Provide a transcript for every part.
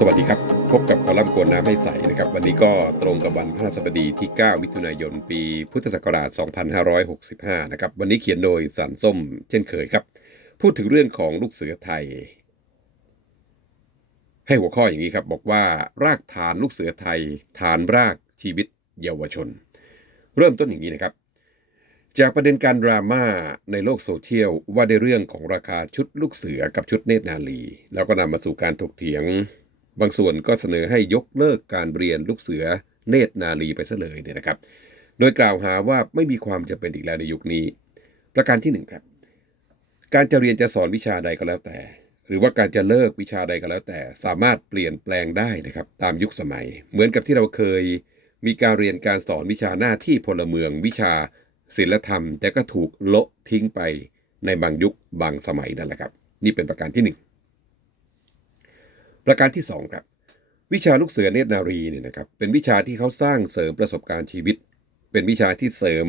สวัสดีครับ พบกับคอลัมน์กวนน้ำให้ใสนะครับ วันนี้ก็ตรงกับวันพฤหัสบดีที่ 9 มิถุนายน ปีพุทธศักราช 2565 นะครับ วันนี้เขียนโดยสันส้มเช่นเคยครับ พูดถึงเรื่องของลูกเสือไทย ให้หัวข้ออย่างนี้ครับ บอกว่ารากฐานลูกเสือไทย ฐานรากชีวิตเยาวชน เริ่มต้นอย่างนี้นะครับ จากประเด็นการดราม่าในโลกโซเชียลว่าในเรื่องของราคาชุดลูกเสือกับชุดเนตรนาลี แล้วก็นำมาสู่การถกเถียง บางส่วนก็เสนอให้ยกเลิกการเรียนลูกเสือเนตรนาลีไปซะเลยเนี่ยนะครับ โดยกล่าวหาว่าไม่มีความจำเป็นอีกแล้วในยุคนี้ ประการที่หนึ่งครับ การจะเรียนจะสอนวิชาใดก็แล้วแต่ หรือว่าการจะเลิกวิชาใดก็แล้วแต่ สามารถเปลี่ยนแปลงได้นะครับ ตามยุคสมัย เหมือนกับที่เราเคย มีการเรียนการสอนวิชาหน้าที่พลเมืองวิชาศิลธรรม แต่ก็ถูกโละทิ้งไปในบางยุคบางสมัยนั่นแหละครับ นี่เป็นประการที่หนึ่ง ประการที่สองครับ วิชาลูกเสือเนตรนารีเนี่ยนะครับเป็นวิชาที่เขาสร้างเสริมประสบการณ์ชีวิต เป็นวิชาที่เสริม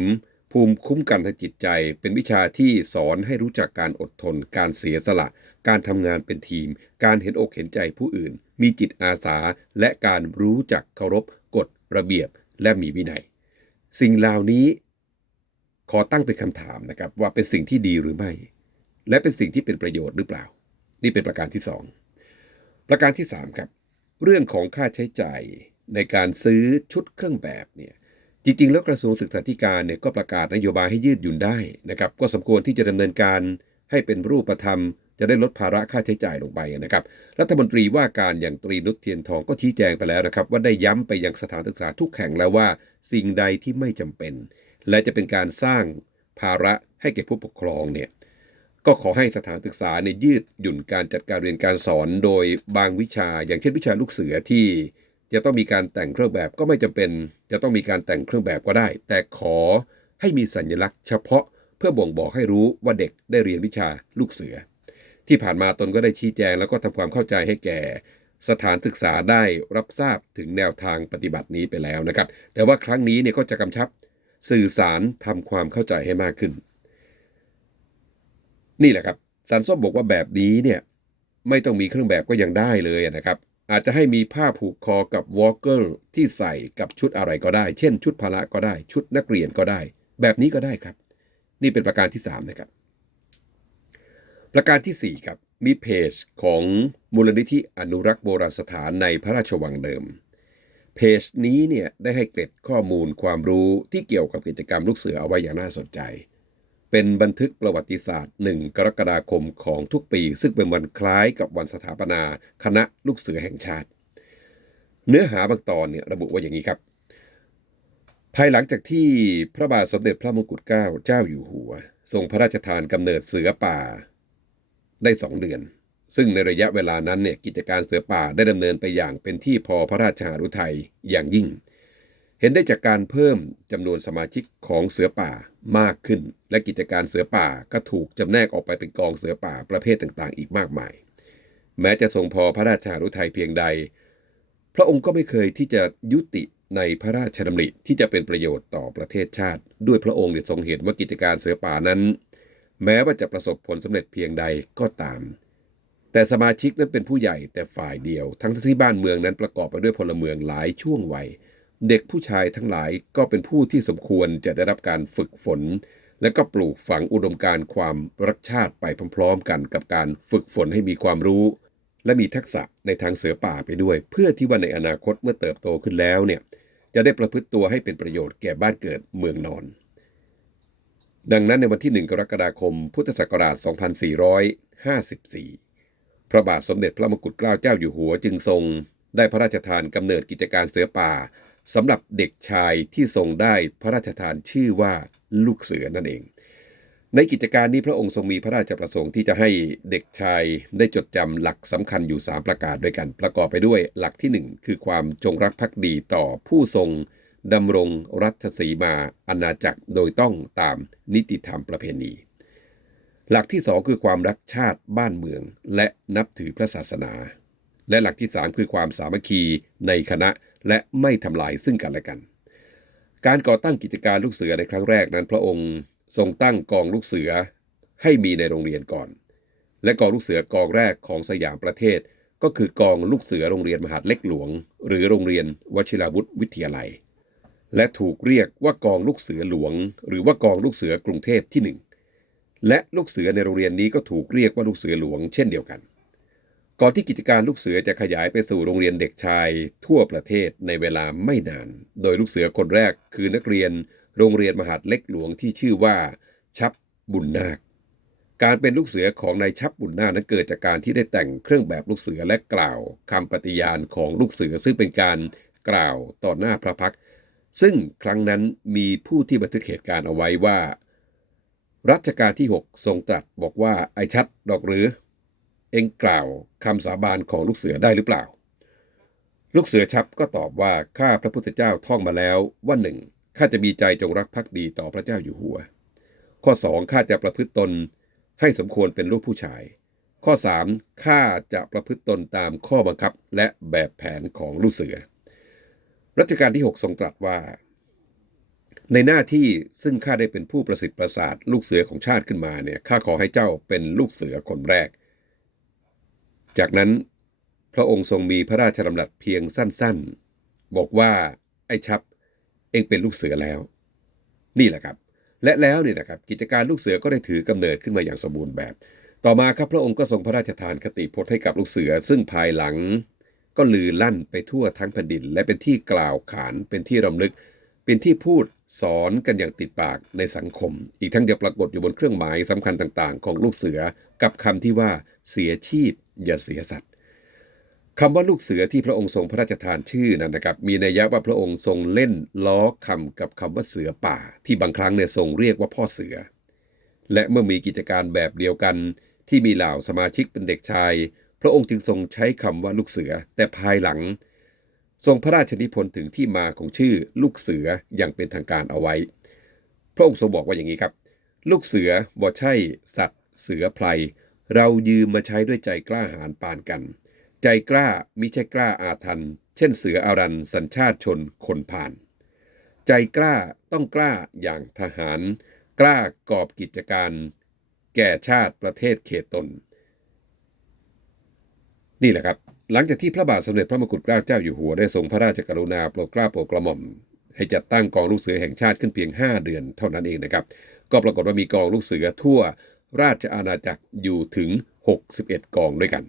ภูมิคุ้มกันทางจิตใจ เป็นวิชาที่สอนให้รู้จักการอดทน การเสียสละ การทำงานเป็นทีม การเห็นอกเห็นใจผู้อื่น มีจิตอาสา และการรู้จักเคารพกฎระเบียบและมีวินัย สิ่งเหล่านี้ขอตั้งเป็นคำถามนะครับว่าเป็นสิ่งที่ดีหรือไม่ และเป็นสิ่งที่เป็นประโยชน์หรือเปล่า นี่เป็นประการที่สอง ประการที่ 3 ครับ เรื่องของค่าใช้จ่ายในการซื้อชุดเครื่องแบบเนี่ยจริง ๆ แล้วกระทรวงศึกษาธิการเนี่ยก็ประกาศนโยบายให้ยืดหยุ่นได้นะครับก็สมควรที่จะดำเนินการให้เป็นรูปธรรม จะได้ลดภาระค่าใช้จ่ายลงไปนะครับ รัฐมนตรีว่าการอย่างตรีนุชเทียนทองก็ชี้แจงไปแล้วนะครับ ว่าได้ย้ำไปยังสถานศึกษาทุกแห่งแล้วว่า สิ่งใดที่ไม่จำเป็น และจะเป็นการสร้างภาระให้แก่ผู้ปกครองเนี่ย ก็ขอให้สถานศึกษาเนี่ยยืดหยุ่นการจัดการเรียนการสอนโดยบางวิชา อย่างเช่นวิชาลูกเสือที่จะต้องมีการแต่งเครื่องแบบก็ไม่จำเป็น จะต้องมีการแต่งเครื่องแบบก็ได้ แต่ขอให้มีสัญลักษณ์เฉพาะเพื่อบ่งบอกให้รู้ว่าเด็กได้เรียนวิชาลูกเสือ ที่ผ่านมาตนก็ได้ชี้แจงแล้วก็ทำความเข้าใจให้แก่ สถานศึกษาได้รับทราบถึงแนวทางปฏิบัตินี้ไปแล้วนะครับ แต่ว่าครั้งนี้เนี่ยก็จะกำชับสื่อสารทำความเข้าใจให้มากขึ้น นี่แหละครับสันส้มบอกว่าแบบนี้เนี่ยไม่ต้องมีเครื่องแบบก็ยังได้เลยนะครับ อาจจะให้มีผ้าผูกคอกับวอลเกอร์ที่ใส่กับชุดอะไรก็ได้ เช่น ชุดพละก็ได้ ชุดนักเรียนก็ได้ แบบนี้ก็ได้ครับ นี่เป็นประการที่ 3 นะครับ ประการทีสี่4 ครับ มีเพจของมูลนิธิอนุรักษ์โบราณสถานในพระราชวังเดิม เพจนี้เนี่ยได้ให้เกร็ดข้อมูลความรู้ที่เกี่ยวกับกิจกรรมลูกเสือเอาไว้อย่างน่าสนใจ เป็นบันทึกประวัติศาสตร์ 1 กรกฎาคมของทุกปี ซึ่งเป็นวันคล้ายกับวันสถาปนาคณะลูกเสือแห่งชาติ เนื้อหาบางตอนเนี่ยระบุว่าอย่างนี้ครับ ภายหลังจากที่พระบาทสมเด็จพระมงกุฎเกล้าเจ้าอยู่หัว ทรงพระราชทานกำเนิดเสือป่า ได้สองเดือน ซึ่งในระยะเวลานั้นเนี่ยกิจการเสือป่าได้ดำเนินไปอย่างเป็นที่พอพระราชหฤทัยอย่างยิ่ง เห็นได้จากการเพิ่มจำนวนสมาชิกของเสือป่ามากขึ้น และกิจการเสือป่าก็ถูกจำแนกออกไปเป็นกองเสือป่าประเภทต่างๆ อีกมากมาย แม้จะทรงพอพระราชหฤทัยเพียงใด พระองค์ก็ไม่เคยที่จะยุติในพระราชดำริที่จะเป็นประโยชน์ต่อประเทศชาติ ด้วยพระองค์เนี่ยทรงเห็นว่ากิจการเสือป่านั้น แม้ว่าจะประสบผลสำเร็จเพียงใดก็ตาม แต่สมาชิกนั้นเป็นผู้ใหญ่แต่ฝ่ายเดียว ทั้งที่บ้านเมืองนั้นประกอบไปด้วยพลเมืองหลายช่วงวัย เด็กผู้ชายทั้งหลายก็เป็นผู้ที่สมควรจะได้รับการฝึกฝน และก็ปลูกฝังอุดมการความรักชาติไปพร้อมๆ กันกับการฝึกฝนให้มีความรู้ และมีทักษะในทางเสือป่าไปด้วย เพื่อที่ว่าในอนาคตเมื่อเติบโตขึ้นแล้วเนี่ยจะได้ประพฤติตัวให้เป็นประโยชน์แก่บ้านเกิดเมืองนอน ดังนั้นในวันที่ 1 กรกฎาคม พุทธศักราช 2454 พระบาทสมเด็จพระมงกุฎเกล้าเจ้าอยู่หัวจึงทรง ได้พระราชทานกำเนิดกิจการเสือป่า สำหรับเด็กชายที่ทรงได้พระราชทานชื่อว่าลูกเสือนั่นเอง ในกิจการนี้พระองค์ทรงมีพระราชประสงค์ที่จะให้เด็กชายได้จดจำหลักสำคัญอยู่ 3 ประการด้วยกัน ประกอบไปด้วยหลักทีหนึ่1 คือความจงรักภักดีต่อผู้ทรงดำรงรัฐสีมาอาณาจักรโดยต้องตามนิติธรรมประเพณี หลักที่2คือความรักชาติบ้านเมือง และนับถือพระศาสนา และหลักที่3คือความสามัคคีในคณะ และไม่ทำลายซึ่งกันและกัน การก่อตั้งกิจการลูกเสือในครั้งแรกนั้น พระองค์ทรงตั้งกองลูกเสือให้มีในโรงเรียนก่อน และกองลูกเสือกองแรกของสยามประเทศ ก็คือกองลูกเสือโรงเรียนมหาดเล็กหลวง หรือโรงเรียนวชิราวุธวิทยาลัย และถูกเรียกว่ากองลูกเสือหลวง หรือว่ากองลูกเสือกรุงเทพที่หนึ่งและลูกเสือในโรงเรียนนี้ก็ถูกเรียกว่าลูกเสือหลวงเช่นเดียวกัน ก่อนที่กิจการลูกเสือจะขยายไปสู่โรงเรียนเด็กชาย ทั่วประเทศในเวลาไม่นาน โดยลูกเสือคนแรกคือนักเรียนโรงเรียนมหาดเล็กหลวงที่ชื่อว่า ชับบุญนาค การเป็นลูกเสือของนายชับบุญนาคนั้นเกิดจากการที่ได้แต่งเครื่องแบบลูกเสือและกล่าวคำปฏิญาณของลูกเสือซึ่งเป็นการกล่าวต่อหน้าพระพักซึ่งครั้งนั้นมีผู้ที่บันทึกเหตุการณ์เอาไว้ว่า รัชกาลที่ 6 ทรงตรัสบอกว่าไอชัดดอกหรือ เองกล่าวคำสาบานของลูกเสือได้หรือเปล่า ลูกเสือชับก็ตอบว่าข้าพระพุทธเจ้าท่องมาแล้วว่าหนึ่งข้าจะมีใจจงรักภักดีต่อพระเจ้าอยู่หัว ข้อสองข้าจะประพฤติตนให้สมควรเป็นลูกผู้ชาย ข้อสามข้าจะประพฤติตนตามข้อบังคับและแบบแผนของลูกเสือ รัชกาลที่ 6 ทรงตรัสว่า ในหน้าที่ซึ่งข้าได้เป็นผู้ประสิทธิ์ประสาทลูกเสือของชาติขึ้นมาเนี่ยข้าขอให้เจ้าเป็นลูกเสือคนแรก จากนั้นพระองค์ทรงมีพระราชดำรัสเพียงสั้นๆ บอกว่าไอ้ชับ เองเป็นลูกเสือแล้ว นี่แหละครับ และแล้วเนี่ยนะครับกิจการลูกเสือก็ได้ถือกำเนิดขึ้นมาอย่างสมบูรณ์แบบ ต่อมาครับพระองค์ก็ทรงพระราชทานคติพจน์ให้กับลูกเสือ ซึ่งภายหลังก็ลือลั่นไปทั่วทั้งแผ่นดิน และเป็นที่กล่าวขานเป็นที่รำลึก เป็นที่พูดสอนกันอย่างติดปากในสังคม อีกทั้งยังปรากฏอยู่บนเครื่องหมายสำคัญต่างๆ ของลูกเสือกับคำที่ว่า เสียชีพ อย่าเสียสัตว์คำว่าลูกเสือที่พระองค์ทรงพระราชทานชื่อนั้นนะครับ มีนัยยะว่าพระองค์ทรงเล่นล้อคำกับคำว่าเสือป่า ที่บางครั้งเนี่ยทรงเรียกว่าพ่อเสือ และเมื่อมีกิจการแบบเดียวกัน ที่มีเหล่าสมาชิกเป็นเด็กชาย พระองค์จึงทรงใช้คำว่าลูกเสือ แต่ภายหลัง ทรงพระราชนิพนธ์ถึงที่มาของชื่อลูกเสืออย่างเป็นทางการเอาไว้ พระองค์ทรงบอกว่าอย่างนี้ครับ ลูกเสือบ่ใช่สัตว์ เสือไพร เรายืมมาใช้ด้วยใจกล้าหาญปานกัน ใจกล้ามิใช่กล้าอาทัน เช่นเสืออารันสัญชาติชนคนผ่าน ใจกล้าต้องกล้าอย่างทหาร กล้ากอบกิจการ แก่ชาติประเทศเขตตน นี่แหละครับ หลังจากที่พระบาทสมเด็จพระมงกุฎเกล้าเจ้าอยู่หัวได้ทรงพระราชกรุณาโปรดเกล้าโปรดกระหม่อมให้จัดตั้งกองลูกเสือแห่งชาติขึ้นเพียง 5 เดือนเท่านั้นเองนะครับ ก็ปรากฏว่ามีกองลูกเสือทั่ว ราชอาณาจักรอยู่ถึง 61 กองด้วยกัน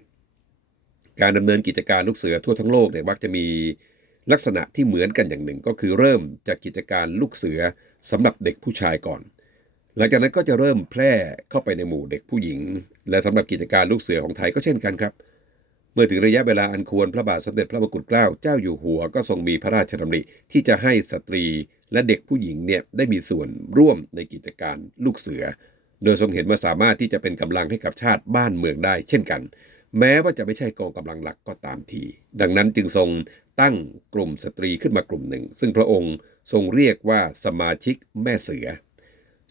การดำเนินกิจการลูกเสือทั่วทั้งโลกเนี่ยมักจะมีลักษณะที่เหมือนกันอย่างหนึ่งก็คือเริ่มจากกิจการลูกเสือสำหรับเด็กผู้ชายก่อน หลังจากนั้นก็จะเริ่มแพร่เข้าไปในหมู่เด็กผู้หญิง และสำหรับกิจการลูกเสือของไทยก็เช่นกันครับ เมื่อถึงระยะเวลาอันควรพระบาทสมเด็จพระมงกุฎเกล้าเจ้าอยู่หัวก็ทรงมีพระราชดำริที่จะให้สตรีและเด็กผู้หญิงเนี่ยได้มีส่วนร่วมในกิจการลูกเสือ โดยทรงเห็นว่าสามารถที่จะเป็นกำลังให้กับชาติบ้านเมืองได้ เช่นกัน แม้ว่าจะไม่ใช่กองกำลังหลักก็ตามที ดังนั้นจึงทรงตั้งกลุ่มสตรีขึ้นมากลุ่มหนึ่ง ซึ่งพระองค์ทรงเรียกว่าสมาชิกแม่เสือ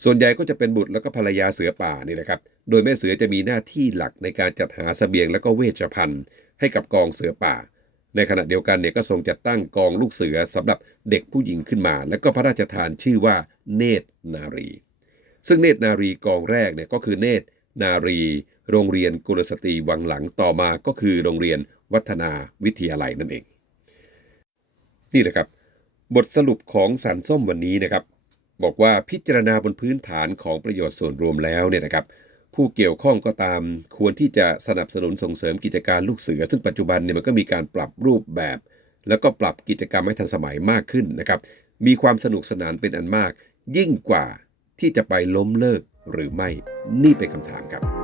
ส่วนใหญ่ก็จะเป็นบุตรแล้วก็ภรรยาเสือป่านี่แหละครับ โดยแม่เสือจะมีหน้าที่หลักในการจัดหาเสบียงและก็เวชภัณฑ์ให้กับกองเสือป่า ในขณะเดียวกันเนี่ยก็ทรงจัดตั้งกองลูกเสือสำหรับเด็กผู้หญิงขึ้นมา แล้วก็พระราชทานชื่อว่าเนตรนารี ซึ่งเนตรนารีกองแรกเนี่ยก็คือเนตรนารี โรงเรียนกุลสตรีวังหลังต่อมาก็คือโรงเรียนวัฒนาวิทยาลัยนั่นเอง นี่แหละครับ บทสรุปของสันส้มวันนี้นะครับ บอกว่าพิจารณาบนพื้นฐานของประโยชน์ส่วนรวมแล้วเนี่ยนะครับ ผู้เกี่ยวข้องก็ตามควรที่จะสนับสนุนส่งเสริมกิจการลูกเสือ ซึ่งปัจจุบันเนี่ยมันก็มีการปรับรูปแบบ แล้วก็ปรับกิจกรรมให้ทันสมัยมากขึ้นนะครับ มีความสนุกสนานเป็นอันมาก ยิ่งกว่า ที่จะไปล้มเลิกหรือไม่นี่เป็นคำถามครับ